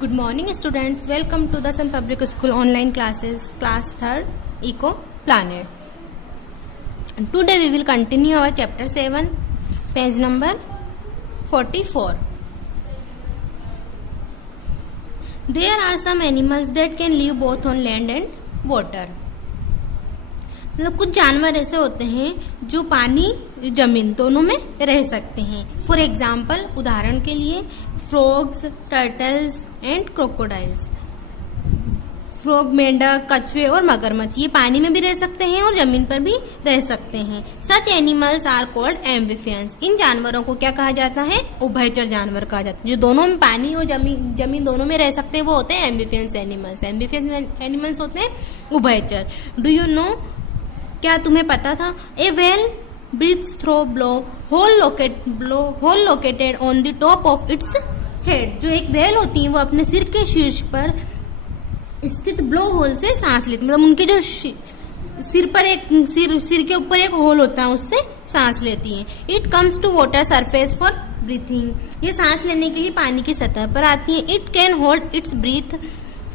Good morning students, welcome to the Sun Public School online classes, class 3rd Eco Planet. And today we will continue our chapter 7, page number 44. There are some animals that can live both on land and water. मतलब कुछ जानवर ऐसे होते हैं जो पानी जमीन दोनों में रह सकते हैं. फॉर एग्जाम्पल, उदाहरण के लिए frogs, turtles and crocodiles. Frog, मेंढक, कछुए और मगरमच्छ ये पानी में भी रह सकते हैं और जमीन पर भी रह सकते हैं. Such animals are called amphibians. इन जानवरों को क्या कहा जाता है? उभयचर जानवर कहा जाता है. जो दोनों में पानी और जमीन दोनों में रह सकते हैं वो होते हैं एम्फिबियंस एनिमल्स. एम्फिबियंस एनिमल्स होते हैं उभयचर. डू यू नो, क्या तुम्हें पता था? A whale breathes through blow hole located on the top of its head. जो एक व्हेल होती है वो अपने सिर के शीर्ष पर स्थित ब्लो होल से सांस लेती है. मतलब उनके जो सिर पर एक सिर के ऊपर एक होल होता है उससे सांस लेती है. It comes to water surface for breathing. ये सांस लेने के लिए पानी की सतह पर आती है. It can hold its breath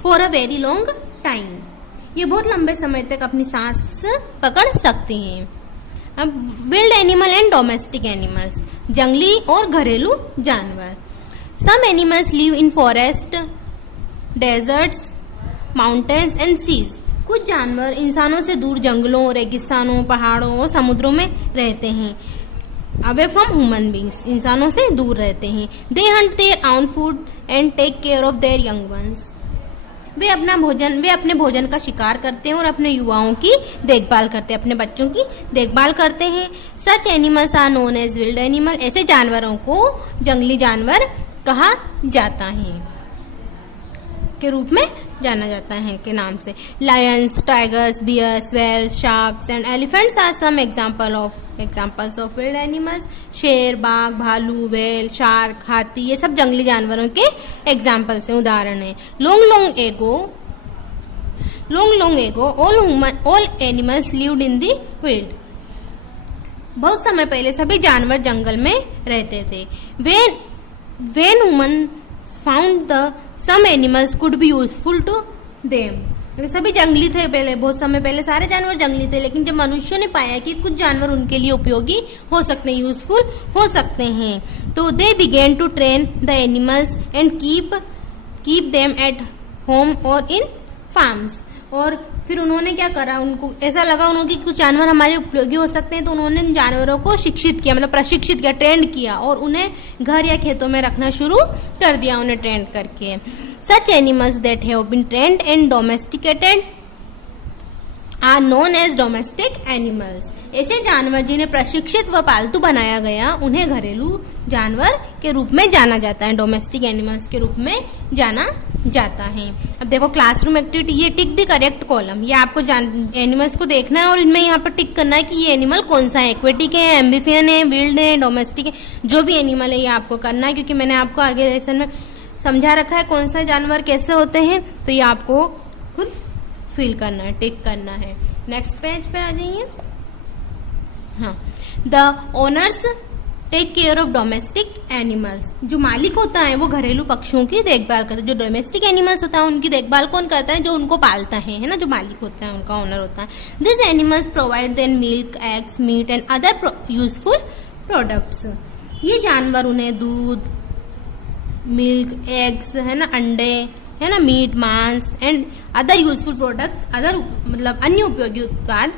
for a very long time. ये बहुत लंबे समय तक अपनी सांस पकड़ सकते हैं. अब wild animal and domestic animals, जंगली और घरेलू जानवर. Some animals live in forest, deserts, mountains and seas. कुछ जानवर इंसानों से दूर जंगलों, रेगिस्तानों, पहाड़ों और समुद्रों में रहते हैं. अवे फ्रॉम ह्यूमन बींग्स, इंसानों से दूर रहते हैं. They hunt their own food and take care of their young ones. वे अपने भोजन का शिकार करते हैं और अपने युवाओं की देखभाल करते हैं, अपने बच्चों की देखभाल करते हैं. Such animals are known as wild animal. ऐसे जानवरों को जंगली जानवर कहा जाता है, के रूप में जाना जाता है के नाम से. Lions, tigers, bears, whales, sharks and elephants are some examples of wild animals. शेर, बाघ, भालू, वेल, शार्क, हाथी ये सब जंगली जानवरों के एग्जाम्पल्स हैं, उदाहरण है. Long long ago all animals lived in the wild. बहुत समय पहले सभी जानवर जंगल में रहते थे. When human found some animals could be useful to them. सभी जंगली थे पहले, बहुत समय पहले सारे जानवर जंगली थे, लेकिन जब मनुष्यों ने पाया कि कुछ जानवर उनके लिए उपयोगी हो सकते हैं, यूजफुल हो सकते हैं, तो they begin to train the animals and keep them at home और इन फार्म्स. और फिर उन्होंने क्या करा, उनको ऐसा लगा उन्होंने कि कुछ जानवर हमारे उपयोगी हो सकते हैं, तो उन्होंने जानवरों को शिक्षित किया, मतलब प्रशिक्षित किया, ट्रेंड किया और उन्हें घर या खेतों में रखना शुरू कर दिया उन्हें ट्रेंड करके. Such animals that have been trained and domesticated are known as domestic animals. ऐसे जानवर जिन्हें प्रशिक्षित व पालतू बनाया गया उन्हें घरेलू जानवर के रूप में जाना जाता है, डोमेस्टिक एनिमल्स के रूप में जाना जाता है. अब देखो क्लासरूम एक्टिविटी, ये टिक द करेक्ट कॉलम. ये आपको एनिमल्स को देखना है और इनमें यहाँ पर टिक करना है कि ये एनिमल कौन सा है, एक्वेटिक है, एम्बिफियन है, विल्ड है, डोमेस्टिक है. जो भी एनिमल है ये आपको करना है, क्योंकि मैंने आपको आगे लेसन में समझा रखा है कौन सा जानवर कैसे होते हैं, तो ये आपको खुद फील करना है, टिक करना है. नेक्स्ट पेज पे आ जाइए. हाँ, the owners take care of domestic animals. जो मालिक होता है वो घरेलू पक्षियों की देखभाल करता है. जो डोमेस्टिक एनिमल्स होता है उनकी देखभाल कौन करता है? जो उनको पालता है ना, जो मालिक होता है उनका ओनर होता है. This animals provide then milk, eggs, meat and other useful products. ये जानवर उन्हें दूध, मिल्क, एग्स है ना, अंडे है ना, मीट, मांस and other useful products, other मतलब अन्य उपयोगी उत्पाद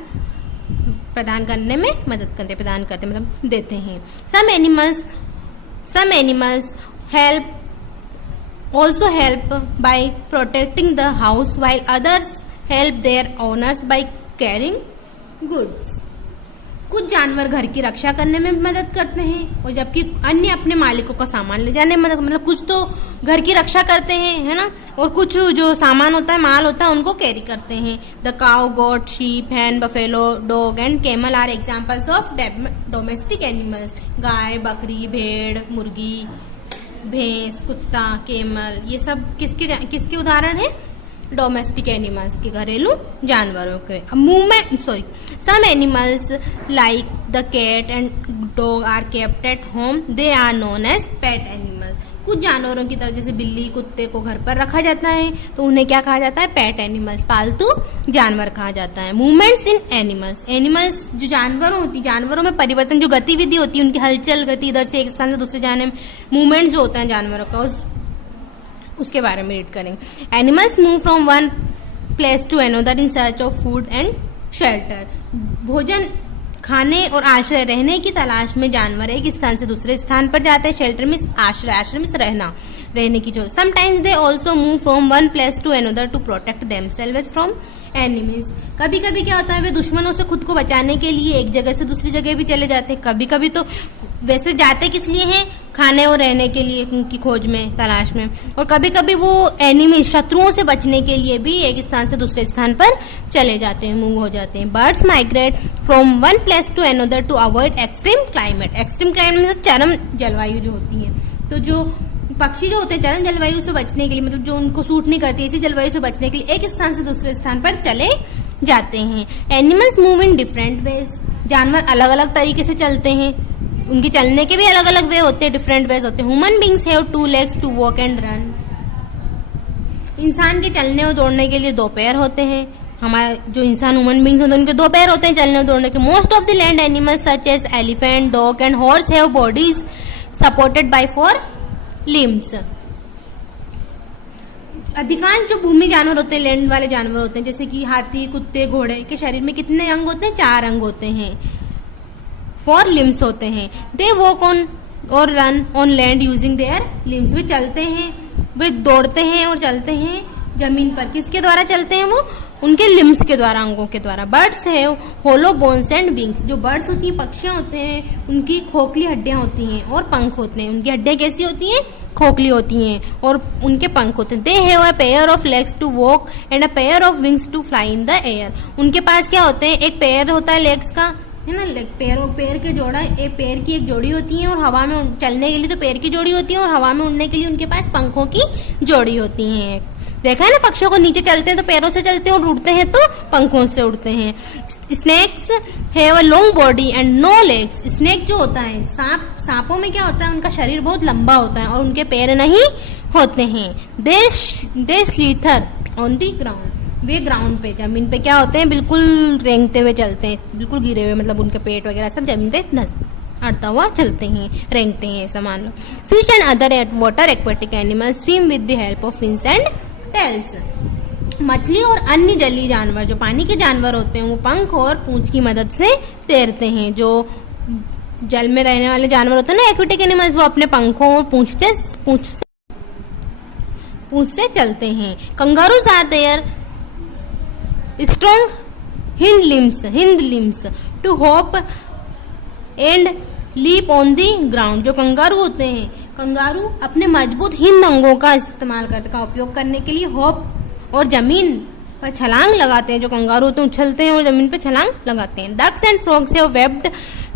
प्रदान करने में मदद करते मतलब देते हैं. Some animals also help by protecting the house while others help their owners by carrying goods. कुछ जानवर घर की रक्षा करने में मदद करते हैं और जबकि अन्य अपने मालिकों का सामान ले जाने में मतलब कुछ तो घर की रक्षा करते हैं है ना, और कुछ जो सामान होता है, माल होता है, उनको कैरी करते हैं. The cow, goat, sheep, hen, buffalo, dog and camel are examples of domestic animals. गाय, बकरी, भेड़, मुर्गी, भैंस, कुत्ता, कैमल ये सब किसके उदाहरण है? डोमेस्टिक एनिमल्स के, घरेलू जानवरों के. Some animals like the cat and dog are kept at home. They are known as pet animals. कुछ जानवरों की तरह जैसे बिल्ली कुत्ते को घर पर रखा जाता है तो उन्हें क्या कहा जाता है, पेट एनिमल्स, पालतू जानवर कहा जाता है। मूवमेंट्स इन एनिमल्स, एनिमल्स जो जानवरों होती, जानवरों में परिवर्तन, जो गतिविधि होती है उनकी हलचल गति, इधर से एक स्थान से दूसरे जाने में, मूवमेंट जो होता है जानवरों का उसके बारे में रीड करेंगे। Animals move from one place to another in search of food and shelter, भोजन खाने और आश्रय रहने की तलाश में जानवर एक स्थान से दूसरे स्थान पर जाते हैं। शेल्टर में आश्रय, आश्रय में रहना, रहने की जो। Sometimes they also move from one place to another to protect themselves from enemies, कभी कभी क्या होता है वे दुश्मनों से खुद को बचाने के लिए एक जगह से दूसरी जगह भी चले जाते हैं। कभी कभी तो वैसे जाते किस लिए हैं, खाने और रहने के लिए, उनकी खोज में, तलाश में। और कभी कभी वो एनिमी, शत्रुओं से बचने के लिए भी एक स्थान से दूसरे स्थान पर चले जाते हैं, मूव हो जाते हैं। Birds migrate from one place to another to avoid extreme climate, extreme climate मतलब चरम जलवायु जो होती है। तो जो पक्षी जो होते हैं चरम जलवायु से बचने के लिए, मतलब जो उनको सूट नहीं करती, इसी जलवायु से बचने के लिए एक स्थान से दूसरे स्थान पर चले जाते हैं। Animals move in different ways, जानवर अलग अलग तरीके से चलते हैं, उनके चलने के भी अलग अलग वे होते हैं, डिफरेंट वेज होते हैं। Human beings have 2 legs to walk and run, इंसान के चलने और दौड़ने के लिए 2 पैर होते हैं। हमारे जो इंसान ह्यूमन बींग्स होते हैं उनके 2 पैर होते हैं चलने और दौड़ने के लिए। Most of the land animals such as elephant, dog and horse have bodies supported by 4 limbs, अधिकांश जो भूमि जानवर होते हैं, लैंड वाले जानवर होते हैं, जैसे कि हाथी, कुत्ते, घोड़े के शरीर में कितने अंग होते हैं, 4 अंग होते हैं, 4 limbs होते हैं। दे वॉक ऑन और run on land using their limbs, वे चलते हैं, वे दौड़ते हैं और चलते हैं जमीन पर, किसके द्वारा चलते हैं, वो उनके लिम्स के द्वारा, अंगों के द्वारा। बर्ड्स है होलो बोन्स एंड विंग्स, जो बर्ड्स होती हैं, पक्षियां होते हैं, उनकी खोखली हड्डियां होती हैं और पंख होते हैं। उनकी हड्डियां कैसी होती हैं, खोखली होती हैं और उनके पंख होते हैं। They have a pair of legs to walk and a pair of wings to fly in the air, उनके पास क्या होते हैं, एक पैर होता है लेग्स का, है ना, पैर के जोड़ा, एक पैर की एक जोड़ी होती है और हवा में चलने के लिए तो पैर की जोड़ी होती है और हवा में उड़ने के लिए उनके पास पंखों की जोड़ी होती है। देखा है ना, पक्षियों को नीचे चलते हैं तो पैरों से चलते हैं और उड़ते हैं तो पंखों से उड़ते हैं। Snakes have a long body and no legs, snake जो होता है, सांपों में क्या होता है, उनका शरीर बहुत लंबा होता है और उनके पैर नहीं होते हैं। They slither on the ground, वे ग्राउंड पे, जमीन पे क्या होते हैं, बिल्कुल रेंगते हुए चलते हैं, बिल्कुल गिरे हुए, मतलब उनके पेट वगैरह सब जमीन पे अड़ता हुआ चलते हैं, रेंगते हैं, ऐसा मान लो। Fish and other water aquatic animals swim with the help of fins and tails, मछली और अन्य जलीय जानवर जो पानी के जानवर होते हैं वो पंख और पूंछ की मदद से तैरते हैं। जो जल में रहने वाले जानवर होते हैं ना, एक्वेटिक एनिमल्स, वो अपने पंखों और पूंछ से चलते हैं। Kangaroos are their strong hind limbs to hop and leap on the ground, जो कंगारू होते हैं, कंगारू अपने मजबूत हिंद अंगों का इस्तेमाल का उपयोग करने के लिए हॉप और जमीन पर छलांग लगाते हैं। जो कंगारू होते हैं उछलते हैं और जमीन पर छलांग लगाते हैं। Ducks and frogs have webbed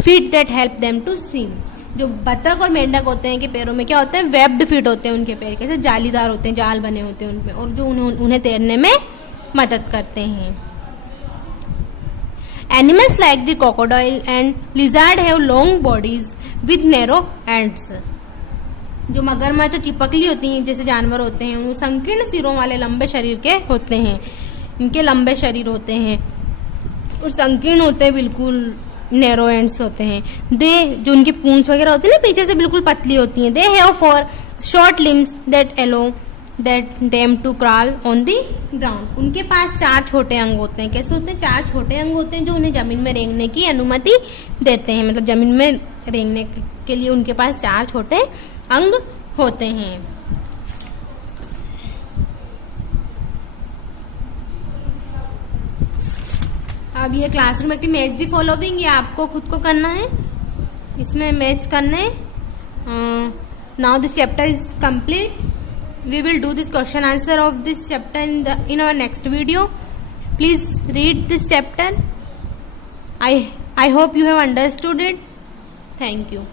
feet that help them to swim, जो बतख और मेंढक होते हैं कि पैरों में क्या होते हैं, वेब्ड फीट होते हैं उनके पैर, कैसे जालीदार होते हैं, जाल बने होते हैं उनपे, और जो उन्हें तैरने में मदद करते हैं। Animals like the crocodile and lizard have long bodies with narrow ends, जो मगरमच्छ तो चिपकली होती हैं जैसे जानवर होते हैं, वो संकीर्ण सिरों वाले लंबे शरीर के होते हैं, इनके लंबे शरीर होते हैं और संकीर्ण होते हैं, बिल्कुल नैरो एंड्स होते हैं। दे, जो उनकी पूंछ वगैरह होती है ना पीछे से बिल्कुल पतली होती हैं। They have 4 short limbs that allow that them to crawl on the ground, उनके पास 4 छोटे अंग होते हैं। कैसे होते हैं, 4 छोटे अंग होते हैं जो उन्हें जमीन में रेंगने की अनुमति देते हैं, मतलब जमीन में रेंगने के लिए उनके पास 4 छोटे अंग होते हैं। अब ये classroom activity match the following, ये आपको खुद को करना है, इसमें मैच करना है। Now this chapter is complete, we will do this question answer of this chapter in our next video. Please read this chapter. I hope you have understood it. Thank you.